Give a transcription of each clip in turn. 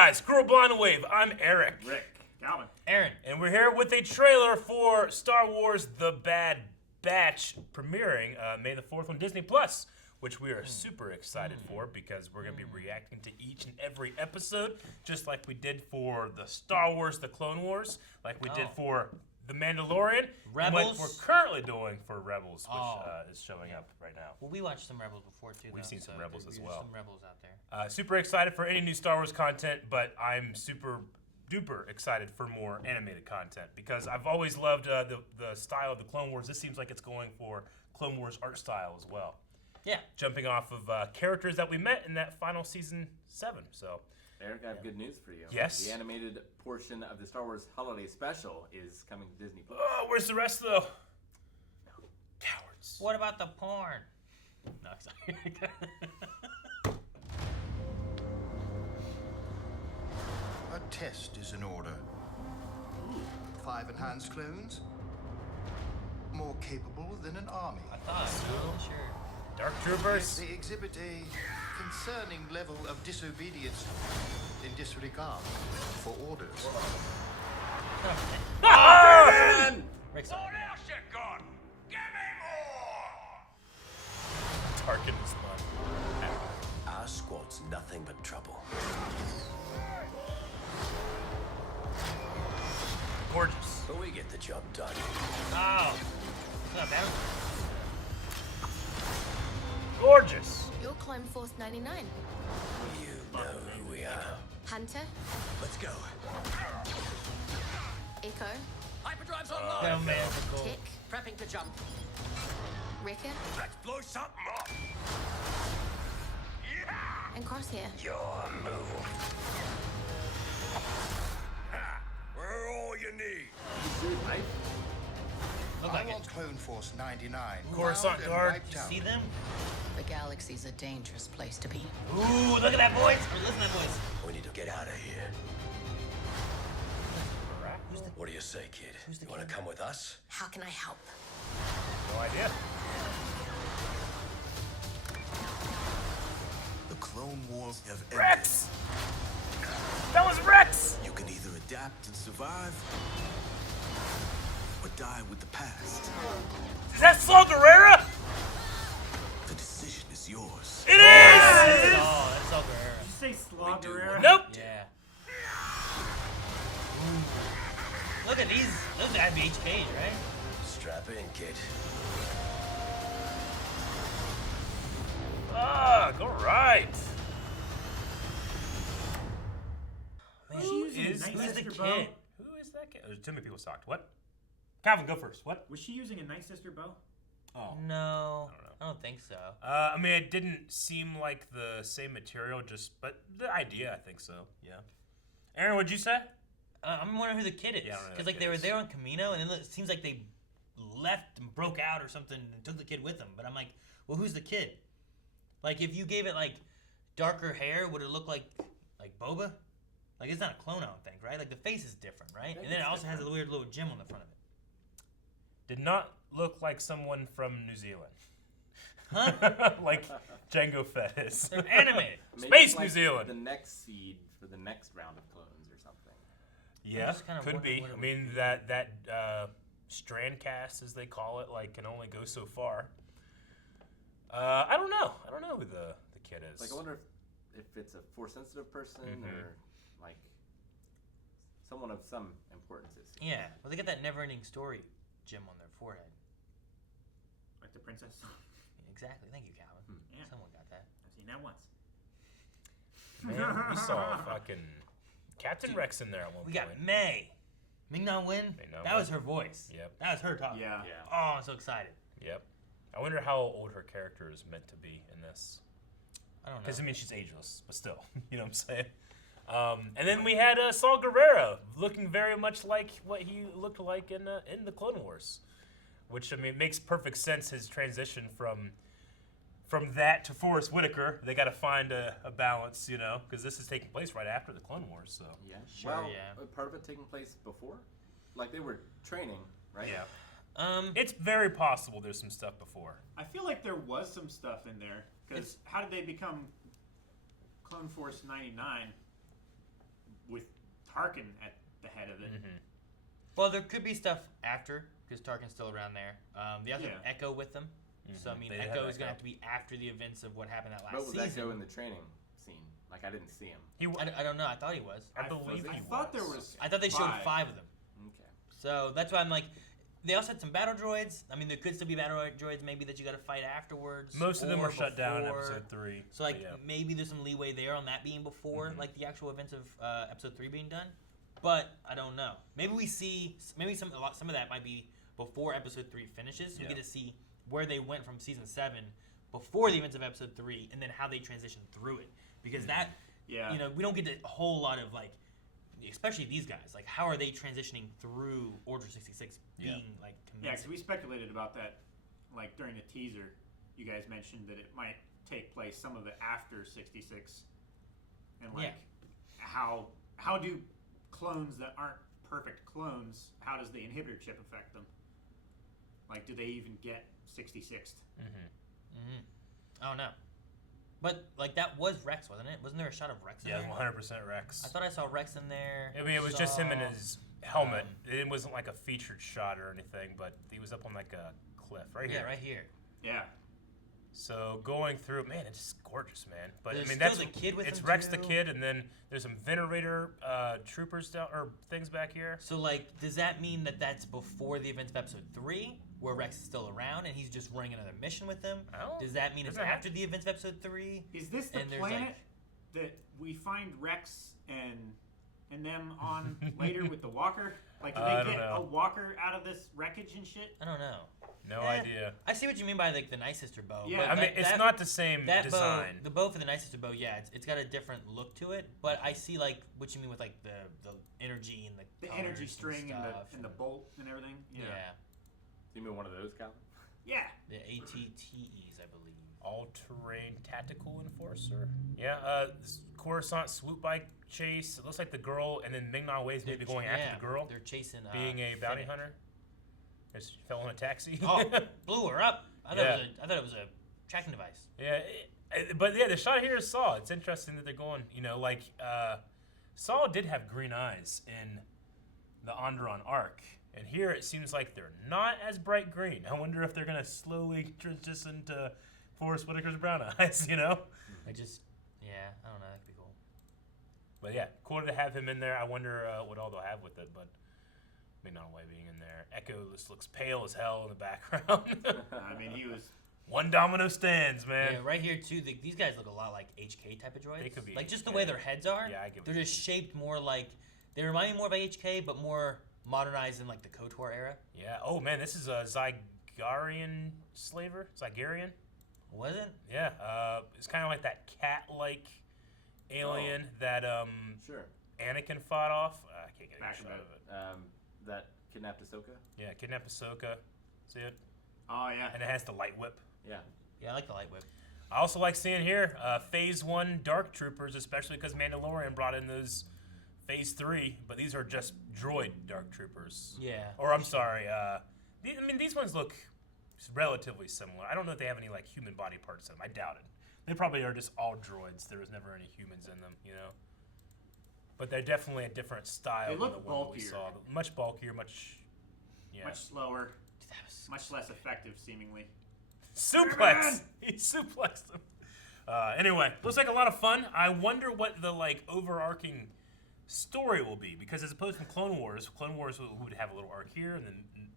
guys? Squirrel Blind Wave. I'm Eric. Rick. Calvin. Aaron. And we're here with a trailer for Star Wars The Bad Batch premiering May the 4th on Disney Plus, which we are super excited for because we're going to be reacting to each and every episode, just like we did for the Star Wars The Clone Wars, like we did for The Mandalorian, Rebels. and what we're currently doing for Rebels, which is showing up right now. Well, we watched some Rebels before, too. We've seen some Rebels as well. Some Rebels out there. Super excited for any new Star Wars content, but I'm super duper excited for more animated content because I've always loved the style of the Clone Wars. This seems like it's going for Clone Wars art style as well. Yeah. Jumping off of characters that we met in that final season 7. So, Eric, I have good news for you. Yes? The animated portion of the Star Wars Holiday Special is coming to Disney Plus. oh, where's the rest though? Cowards. What about the porn? No, sorry. A test is in order. 5 enhanced clones, more capable than an army. I thought, sure. Dark Troopers. They exhibit a concerning level of disobedience in disregard for orders. Rick's on. Tarkin is fun. Our squad's nothing but trouble. Gorgeous. But we get the job done. Oh. It's not bad. Gorgeous. You're Clone Force 99. You know who we are. Hunter, Let's go. Echo, Hyperdrive's No, man. Cool. Tick, Prepping to jump. Wrecker, Let's blow something up. and Crosshair. Your move. We're all you need. Look I like want it. Clone Force 99. Coruscant found and Guard. wiped out. See them? The galaxy's a dangerous place to be. Ooh, look at that voice. Or listen to that voice. We need to get out of here. Who's the... What do you say, kid? You want to come with us? How can I help? No idea. The Clone Wars have ended. Rex. That was Rex. You can either adapt and survive, or die with the past. Is that Saw Gerrera? The decision is yours. It is. Oh, that's all Guerrero. Did you say Slaw Guerrero? Nope. Yeah. Look at these. Those gotta be HKs, right? Strap in, kid. All right. Man, Who's the Who's the kid? kid? Who is that kid? There's too many people talked. What? Calvin, go first. What? Was she using a Night Sister bow? Oh. No, I don't know. I don't think so. I mean, it didn't seem like the same material, but the idea, I think so. Yeah. Aaron, what'd you say? I'm wondering who the kid is. Yeah, I don't know who Because the like kid they were is. there on Camino, and it seems like they left and broke out or something and took the kid with them. But I'm like, well, who's the kid? Like, if you gave it like darker hair, would it look like Boba? Like, it's not a clone, I don't think, right? Like the face is different, right? And then it also has a weird little gem on the front of it. Did not look like someone from New Zealand. Huh? Like Jango Fett is. They're animated. Maybe Space it's New like Zealand. The next seed for the next round of clones or something. Yeah, just kinda could wondering be. what it I would mean, be. that strand cast, as they call it, like can only go so far. I don't know. I don't know who the kid is. Like, I wonder if it's a Force-sensitive person or, like, someone of some importance. Yeah. Well, they get that never-ending story gem on their forehead. Like the princess. Exactly. Thank you, Calvin. Yeah. Someone got that. I've seen that once. Man, we saw fucking Captain Rex in there at one We point. got May. Ming-Na Wen. Ming-Na That was Wen. her voice. Yep. That was her talking. Yeah. Oh, I'm so excited. Yep. I wonder how old her character is meant to be in this. I don't know. Because, I mean, she's ageless, but still. You know what I'm saying? And then we had Saw Gerrera, looking very much like what he looked like in the Clone Wars. Which, I mean, makes perfect sense, his transition from that to Forrest Whitaker. They got to find a balance, you know, because this is taking place right after the Clone Wars, so. Yeah. Sure, Well, yeah. part of it taking place before? Like, they were training, right? Yeah. Um, It's very possible there's some stuff before. I feel like there was some stuff in there because how did they become Clone Force 99? Tarkin at the head of it. Well, there could be stuff after because Tarkin's still around there. They also have Yeah. Echo with them, so I mean, They have Echo is Echo. gonna have to be after the events of what happened that last What was season. Echo in the training scene? Like, I didn't see him. I don't know. I thought he was. I believe I he thought there was. was. I thought they showed 5 of them. Okay. So that's why I'm like, they also had some battle droids. I mean, there could still be battle droids maybe that you got to fight afterwards. Most of them or were shut down in before. episode 3. So like but yeah. maybe there's some leeway there on that being before like the actual events of episode 3 being done. But I don't know. Maybe we see some of that might be before episode 3 finishes. So we Yeah. get to see where they went from season 7 before the events of episode 3, and then how they transitioned through it. Because that, Yeah. you know, we don't get a whole lot of like, especially these guys. Like, how are they transitioning through Order 66 being like Yeah, convincing? because we speculated about that, like during the teaser. You guys mentioned that it might take place some of it after 66, and like how do clones that aren't perfect clones? How does the inhibitor chip affect them? Like, do they even get 66th? Oh no. But like that was Rex, wasn't it? Wasn't there a shot of Rex in Yeah, there? 100% Rex. I thought I saw Rex in there. I mean, it was just him in Saw- his helmet. It wasn't like a featured shot or anything, but he was up on like a cliff right here. Yeah, right here. Yeah. So Going through, man, it's just gorgeous, man. But There's I mean, still that's the kid with it's him, Rex the too. kid, and then there's some Venerator troopers down or things back here. So like, does that mean that that's before the events of episode 3, where Rex is still around and he's just running another mission with them? Oh, Does that mean it's doesn't have- after the events of episode 3? Is this the And there's, planet like- that we find Rex and them on later with the walker? Like, do I they don't get know. a walker out of this wreckage and shit? I don't know. No Eh, idea. I see what you mean by like the Night Sister bow. Yeah. but I mean, that- it's that- not the same that design. bow, the bow for the Night Sister bow, yeah, it's got a different look to it. But I see like what you mean with like the energy and the The colors energy and string stuff and the bolt and everything? yeah. You mean one of those, Calvin? Yeah. The ATTEs, I believe. All-terrain tactical enforcer. Yeah, Coruscant swoop bike chase. It looks like the girl, and then Ming-Na Wei's maybe going after the girl, They're chasing. being a bounty Finnick. hunter. Just fell in a taxi. Oh, blew her up. I Yeah. thought it was a tracking device. Yeah, but yeah, the shot here is Saw. It's interesting that they're going, you know, like Saw did have green eyes in the Onderon arc, and here it seems like they're not as bright green. I wonder if they're gonna slowly transition to Forrest Whitaker's brown eyes, you know? I just, yeah, I don't know. That could be cool. But yeah, cool to have him in there. I wonder what all they'll have with it, but maybe not way being in there. Echo just looks pale as hell in the background. I mean, he was. One domino stands, man. Yeah, right here too. These guys look a lot like HK type of droids. They could be, like just the yeah. way their heads are. Yeah, I get what They're you just shaped more like. They remind me more of HK, but more modernized in like the KOTOR era. Yeah. Oh man, this is a Zygarian slaver. Zygarian. Was it? Yeah. It's kind of like that cat-like alien that Sure. Anakin fought off. I can't get a Back shot of of it. That kidnapped Ahsoka? Yeah, kidnap Ahsoka. See it? Oh, yeah. And it has the light whip. Yeah. Yeah, I like the light whip. I also like seeing here Phase 1 Dark Troopers, especially because Mandalorian brought in those Phase 3, but these are just droid Dark Troopers. Yeah. Or I'm sorry, I mean, these ones look relatively similar. I don't know if they have any like human body parts in them. I doubt it. They probably are just all droids. There was never any humans in them, you know. But they're definitely a different style They than look the one that we bulkier. saw. Much bulkier, much yeah. Much slower, That was- much less effective, seemingly. Suplex! He suplexed him. Anyway, looks like a lot of fun. I wonder what the like overarching story will be, because as opposed to Clone Wars would have a little arc here, and then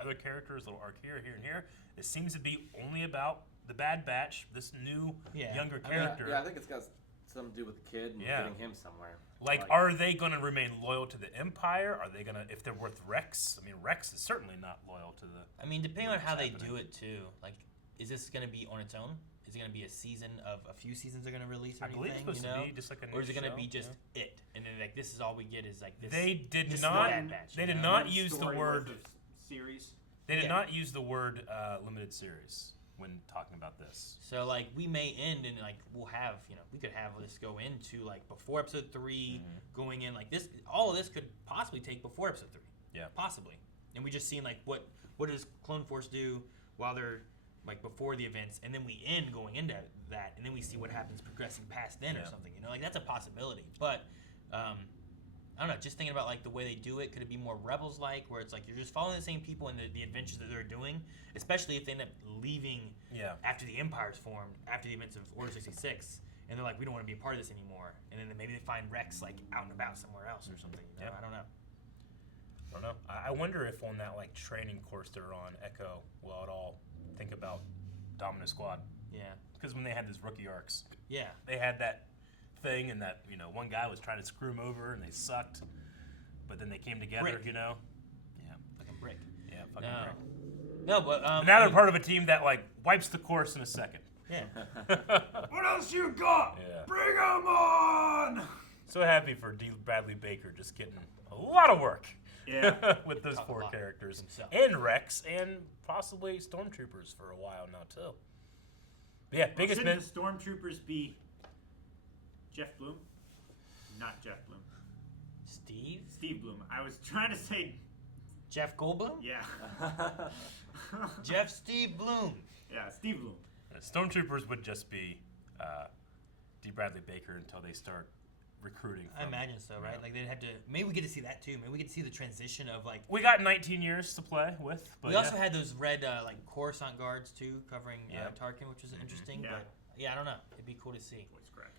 other characters, a little arc here, here, and here. It seems to be only about the Bad Batch, this new Yeah. younger I mean, character. Yeah, I think it's got something to do with the kid and Yeah. getting him somewhere. Like, are they going to remain loyal to the Empire? Are they going to, if they're worth Rex? I mean, Rex is certainly not loyal to the. I mean, depending on how they happening. do it too. Like, is this going to be on its own? Is it going to be a season of a few seasons they're going to release or I believe it's anything? supposed You know? to be just like a new Or is it going to show, be just yeah. it? And then like this is all we get is like this. They did this is not. the Bad Batch, They you did know? not One use the story word. worth of series. They did Yeah. not use the word limited series when talking about this. So like we may end and like we'll have, you know, we could have this go into like before episode 3, going in like this. All of this could possibly take before episode 3. Yeah. Possibly. And we just seen like what does Clone Force do while they're like before the events, and then we end going into that, and then we see what happens progressing past then or Yeah. something. You know, like that's a possibility. But I don't know, just thinking about like the way they do it. Could it be more Rebels-like, where it's like you're just following the same people and the adventures that they're doing, especially if they end up leaving after the Empire's formed, after the events of Order 66, and they're like, we don't want to be a part of this anymore, and then maybe they find Rex like out and about somewhere else or something. You know? I don't know. I don't know. I wonder if on that like training course they're on, Echo will at all think about Dominus Squad. Yeah. Because when they had those rookie arcs, Yeah. they had that thing, and that one guy was trying to screw him over, and they sucked, but then they came together. Brick. Yeah. Fucking brick. Yeah. Fucking brick. No, but But now they're part of a team that like wipes the course in a second. Yeah. What else you got? Yeah. Bring 'em on! So happy for D. Bradley Baker just getting a lot of work. Yeah. With those Talk a 4 lot characters. himself. And Rex, and possibly Stormtroopers for a while now, too. But yeah, biggest Shouldn't miss. the Stormtroopers be Jeff Bloom? Not Jeff Bloom. Steve? Steve Bloom. I was trying to say, Jeff Goldblum? yeah. Jeff Steve Bloom. Yeah, Steve Bloom. Stormtroopers would just be D. Bradley Baker until they start recruiting. I imagine so, right? Like they'd have to. Maybe we get to see that too. Maybe we get to see the transition of like. We got 19 years to play with. But We also had those red like Coruscant guards too, covering Yeah. Tarkin, which was interesting. Yeah. But yeah, I don't know. It'd be cool to see. Voice crack.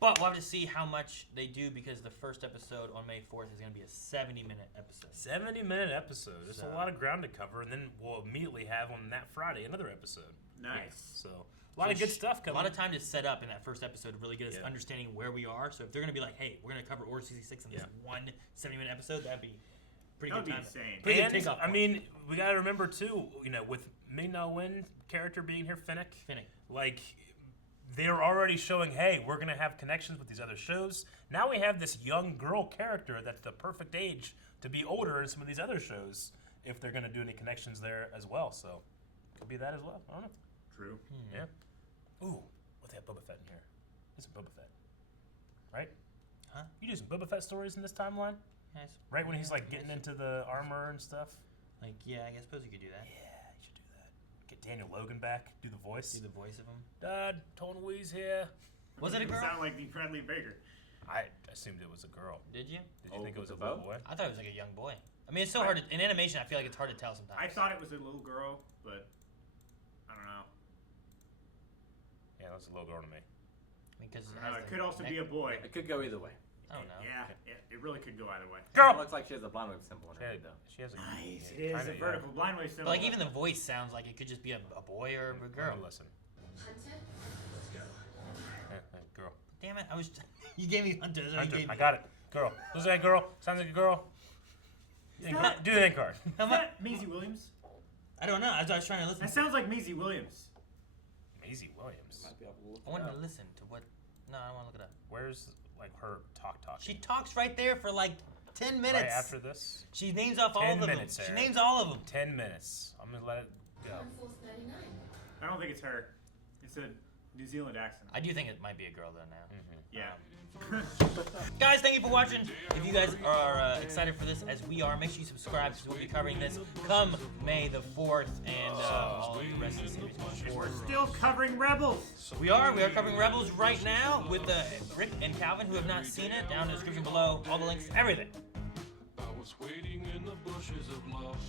But we'll have to see how much they do because the first episode on May 4th is going to be a 70-minute episode. 70-minute episode. There's So- a lot of ground to cover, and then we'll immediately have on that Friday another episode. Nice. So a lot of good stuff A coming. lot of time to set up in that first episode to really get us Yeah. understanding where we are. So if they're going to be like, hey, we're going to cover Order 66 in this one 70-minute episode, that'd be pretty That would good be time. insane. Pretty good And, takeoff I point. mean, we got to remember too, with Ming-Na Wen character being here, Finnick, like they're already showing, hey, we're gonna have connections with these other shows. Now we have this young girl character that's the perfect age to be older in some of these other shows if they're gonna do any connections there as well. So could be that as well. I don't know. True. Yeah. Ooh, what they have Boba Fett in here? There's some Boba Fett, right? Huh? You do some Boba Fett stories in this timeline, Nice. right? When he's like Yeah, getting nice. into the armor and stuff. Like, yeah, I suppose you could do that. Yeah, you should do that. Get Daniel Logan back, do the voice. Do the voice of him. Dad, Tone Wee's here. Was it a girl? Sound like the Bradley Baker. I assumed it was a girl. Did you? Did you Oh, think it was a with the little bow? boy? I thought it was like a young boy. I mean, it's so hard to, in animation. I feel like it's hard to tell sometimes. I thought it was a little girl, but I don't know. Yeah, that's a little girl to me. Because It could also be a boy. It could go either way. I don't know. Yeah, it really could go either way. Girl! It looks like she has a blonde wave symbol in She, her had, head, though. she has a Nice. yeah, It is kinda, a vertical blind wave symbol. But like even the voice sounds like it could just be a boy or a girl. Listen, Hunter? girl. Damn it! I was. You gave me Hunter. That's what you Hunter, gave I me. got it. Girl. Looks like a girl. Sounds like a girl. that- Do the end card. How Is much? that Maisie Williams? I don't know. I was trying to listen. That sounds like Maisie Williams. Maisie Williams. Might be able to look I wanted it to up. listen to what. No, I don't want to look it up. Where's like her talking? She talks right there for like 10 minutes. Right after this. She names off all 10 of them. minutes, She Aaron. names all of them. 10 minutes. I'm gonna let it go. Force 99. I don't think it's her. It's a New Zealand accent. I do think it might be a girl though now. Yeah. Guys, thank you for watching. If you guys are excited for this as we are, make sure you subscribe because we'll be covering this come May the 4th and all of the rest of the series going forward. Still covering Rebels. We are covering Rebels right now with Rick and Calvin who have not seen it. Down in the description below, all the links, everything. I was waiting in the bushes of love.